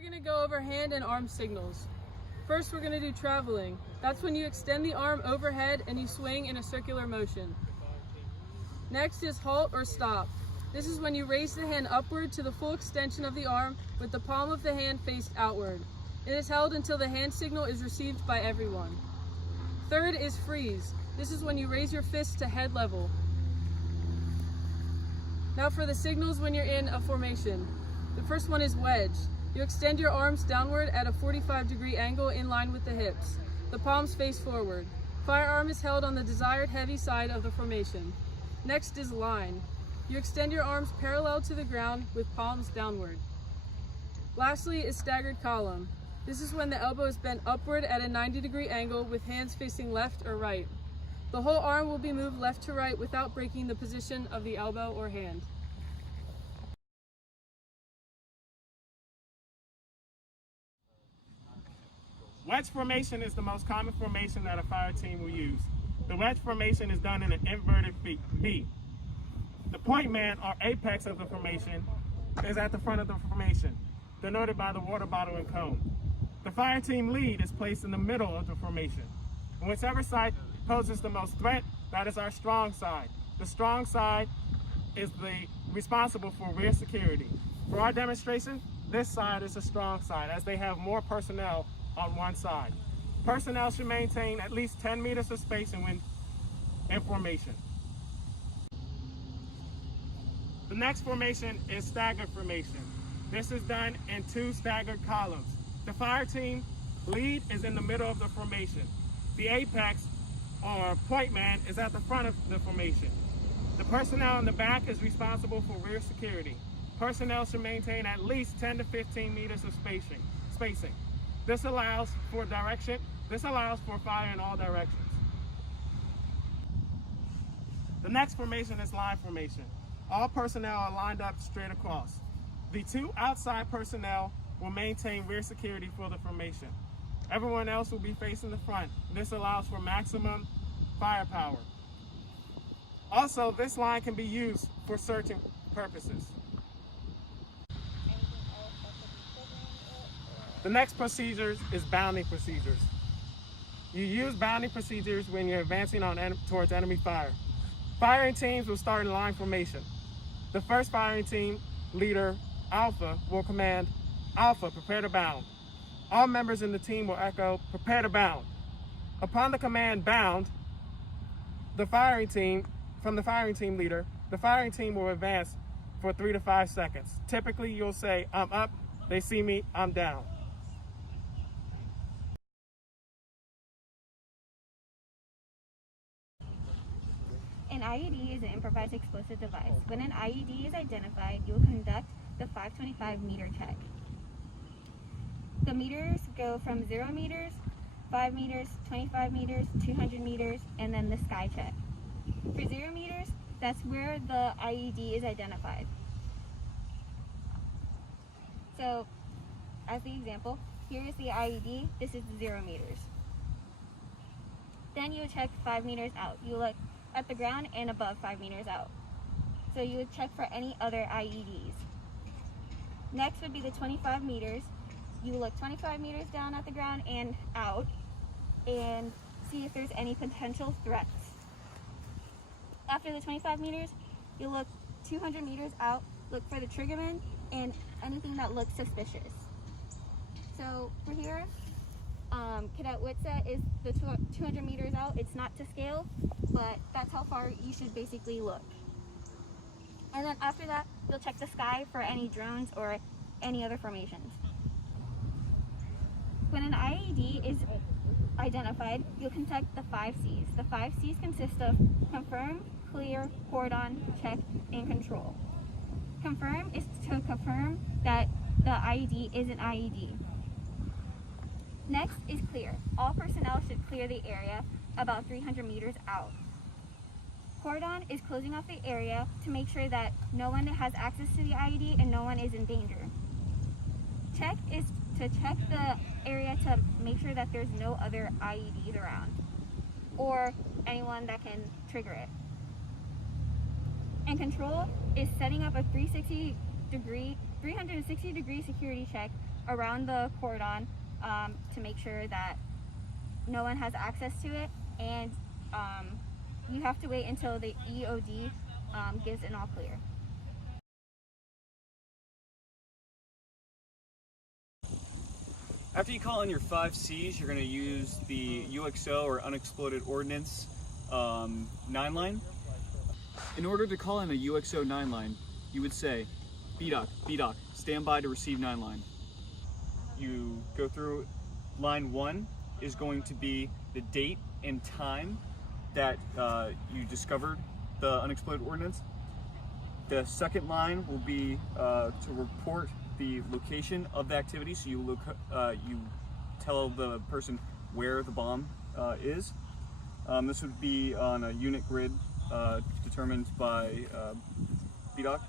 we're going to go over hand and arm signals. First, we're going to do traveling. That's when you extend the arm overhead and you swing in a circular motion. Next is halt or stop. This is when you raise the hand upward to the full extension of the arm with the palm of the hand faced outward. It is held until the hand signal is received by everyone. Third is freeze. This is when you raise your fist to head level. Now for the signals when you're in a formation. The first one is wedge. You extend your arms downward at a 45-degree angle in line with the hips. The palms face forward. Firearm is held on the desired heavy side of the formation. Next is line. You extend your arms parallel to the ground with palms downward. Lastly is staggered column. This is when the elbow is bent upward at a 90-degree angle with hands facing left or right. The whole arm will be moved left to right without breaking the position of the elbow or hand. Wedge formation is the most common formation that a fire team will use. The wedge formation is done in an inverted V. The point man or apex of the formation is at the front of the formation, denoted by the water bottle and cone. The fire team lead is placed in the middle of the formation. And whichever side poses the most threat, that is our strong side. The strong side is responsible for rear security. For our demonstration, this side is the strong side, as they have more personnel on one side. Personnel should maintain at least 10 meters of spacing when in formation. The next formation is staggered formation. This is done in 2 staggered columns. The fire team lead is in the middle of the formation. The apex or point man is at the front of the formation. The personnel in the back is responsible for rear security. Personnel should maintain at least 10 to 15 meters of spacing. This allows for fire in all directions. The next formation is line formation. All personnel are lined up straight across. The 2 outside personnel will maintain rear security for the formation. Everyone else will be facing the front. This allows for maximum firepower. Also, this line can be used for searching purposes. The next procedure is bounding procedures. You use bounding procedures when you're advancing towards enemy fire. Firing teams will start in line formation. The first firing team leader, Alpha, will command, Alpha, prepare to bound. All members in the team will echo, prepare to bound. Upon the command bound, from the firing team leader, the firing team will advance for 3 to 5 seconds. Typically, you'll say, I'm up, they see me, I'm down. An IED is an improvised explosive device. When an IED is identified, you will conduct the 525 meter check. The meters go from 0 meters, 5 meters, 25 meters, 200 meters, and then the sky check. For 0 meters, that's where the IED is identified. So, as the example, here is the IED, this is the 0 meters. Then you would check 5 meters out. You look at the ground and above 5 meters out. So you would check for any other IEDs. Next would be the 25 meters. You look 25 meters down at the ground and out and see if there's any potential threats. After the 25 meters, you look 200 meters out, look for the triggerman and anything that looks suspicious. So for here, Cadet Witset is the 200 meters out. It's not to scale, but that's how far you should basically look. And then after that, you'll check the sky for any drones or any other formations. When an IED is identified, you'll conduct the 5 C's. The 5 C's consist of confirm, clear, cordon, check, and control. Confirm is to confirm that the IED is an IED. Next is clear. All personnel should clear the area about 300 meters out. Cordon is closing off the area to make sure that no one has access to the IED and no one is in danger. Check is to check the area to make sure that there's no other IEDs around or anyone that can trigger it. And control is setting up a 360 degree security check around the cordon to make sure that no one has access to it, and you have to wait until the EOD gives an all clear. After you call in your 5 Cs, you're going to use the UXO or unexploded ordnance 9 line. In order to call in a UXO 9 line, you would say, BDOC, stand by to receive 9 line. You go through. Line 1 is going to be the date and time that you discovered the unexploded ordnance. The second line will be to report the location of the activity, so you tell the person where the bomb is. This would be on a unit grid determined by BDOC.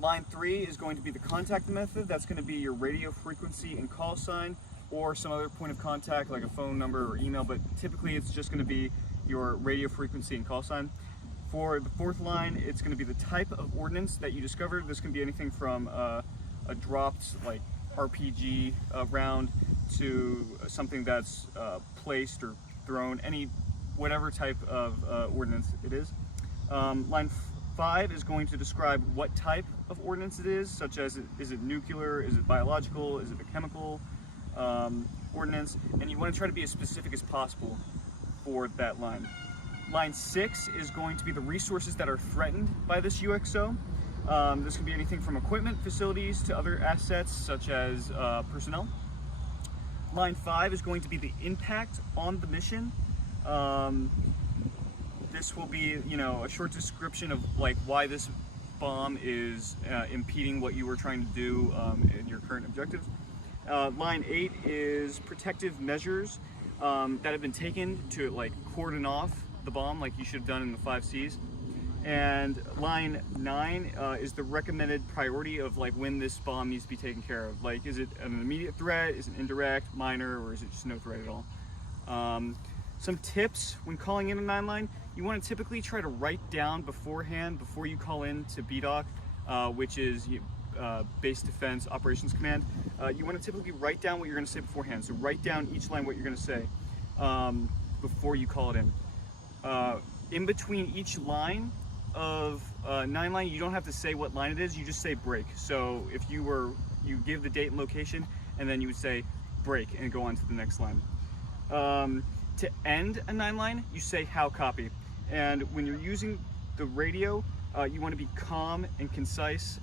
Line 3 is going to be the contact method. That's going to be your radio frequency and call sign, or some other point of contact like a phone number or email, but typically it's just going to be your radio frequency and call sign. For the 4th line, it's going to be the type of ordnance that you discovered. This can be anything from a dropped like RPG round to something that's placed or thrown, whatever type of ordnance it is. Line 5 is going to describe what type of ordnance it is, such as is it nuclear, is it biological, is it a chemical ordnance, and you want to try to be as specific as possible for that line. Line 6 is going to be the resources that are threatened by this UXO. This can be anything from equipment, facilities, to other assets such as personnel. Line 5 is going to be the impact on the mission. This will be, a short description of like why this bomb is impeding what you were trying to do in your current objectives. Line 8 is protective measures that have been taken to like cordon off the bomb, like you should have done in the 5 Cs. And line 9 is the recommended priority of like when this bomb needs to be taken care of. Like, is it an immediate threat, is it indirect, minor, or is it just no threat at all? Some tips when calling in a 9 line: you want to typically try to write down beforehand, before you call in to BDOC, which is Base Defense Operations Command. You want to typically write down what you're going to say beforehand. So write down each line what you're going to say before you call it in. In between each line of 9 line, you don't have to say what line it is, you just say break. So if you give the date and location, and then you would say break and go on to the next line. To end a 9 line, you say how copy. And when you're using the radio, you want to be calm and concise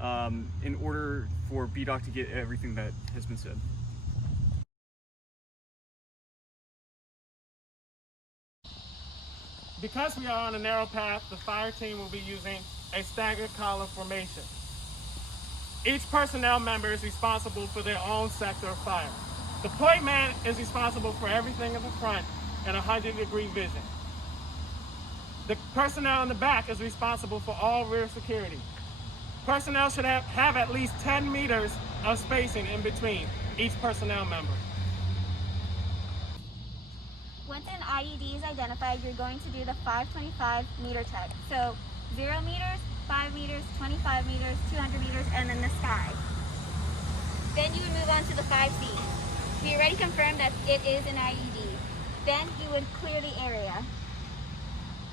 in order for BDOC to get everything that has been said. Because we are on a narrow path, the fire team will be using a staggered column formation. Each personnel member is responsible for their own sector of fire. The point man is responsible for everything in the front and 100-degree vision. The personnel in the back is responsible for all rear security. Personnel should have at least 10 meters of spacing in between each personnel member. Once an IED is identified, you're going to do the 525 meter check. So 0 meters, 5 meters, 25 meters, 200 meters, and then the sky. Then you would move on to the 5C. We already confirmed that it is an IED. Then you would clear the area.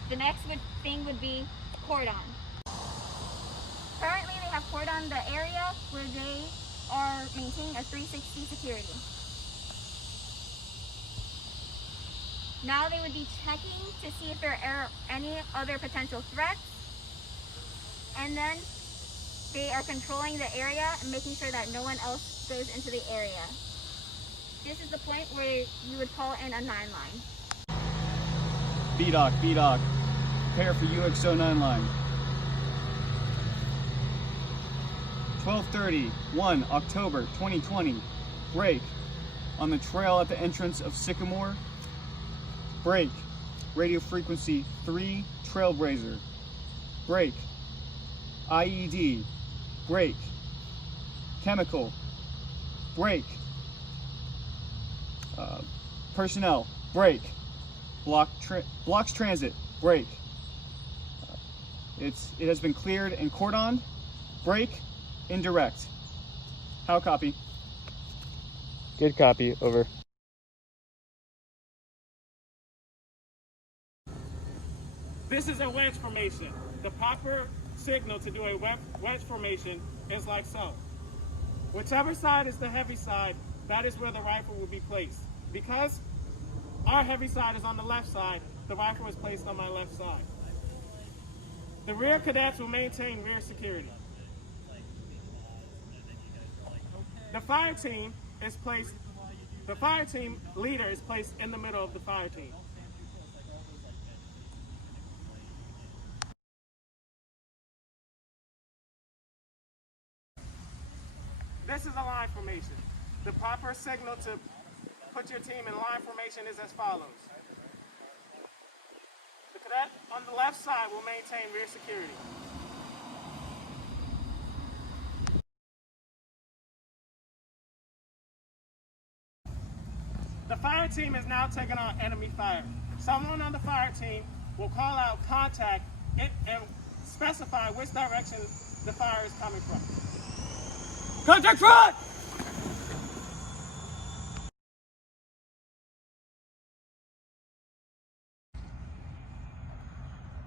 The next thing would be cordon. Currently they have cordon the area where they are maintaining a 360 security. Now they would be checking to see if there are any other potential threats, and then they are controlling the area and making sure that no one else goes into the area. This is the point where you would call in a 9 line. BDOC, prepare for UXO 9 line. 12:30, 1 October 2020, break on the trail at the entrance of Sycamore. Break, radio frequency 3, Trailblazer. Break, IED. Break, chemical. Break, personnel. Break, blocks transit. Break. It has been cleared and cordoned. Break, indirect. How copy? Good copy, over. This is a wedge formation. The proper signal to do a wedge formation is like so. Whichever side is the heavy side, that is where the rifle will be placed. Because our heavy side is on the left side, the rifle is placed on my left side. The rear cadets will maintain rear security. The fire team leader is placed in the middle of the fire team. This is a line formation. The proper signal to put your team in line formation is as follows. The cadet on the left side will maintain rear security. The fire team is now taking on enemy fire. Someone on the fire team will call out contact and specify which direction the fire is coming from. Contact front!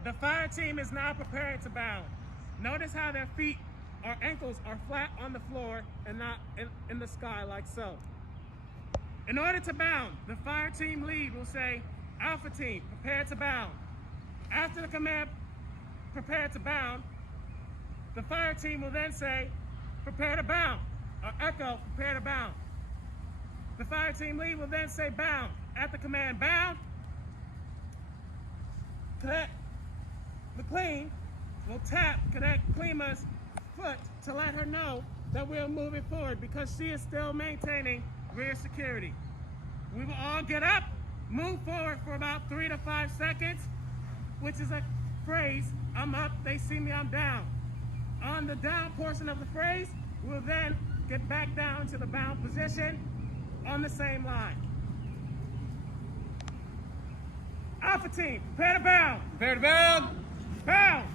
The fire team is now preparing to bound. Notice how their feet or ankles are flat on the floor and not in the sky like so. In order to bound, the fire team lead will say, Alpha team, prepare to bound. After the command, prepare to bound, the fire team will then say, prepare to bound, or echo, prepare to bound. The fire team lead will then say bound. At the command bound, Cadet McLean will tap Cadet Klima's foot to let her know that we're moving forward because she is still maintaining rear security. We will all get up, move forward for about 3 to 5 seconds, which is a phrase, I'm up, they see me, I'm down. On the down portion of the phrase, we'll then get back down to the bound position on the same line. Alpha team, prepare to bound. Prepare to bound. Bound.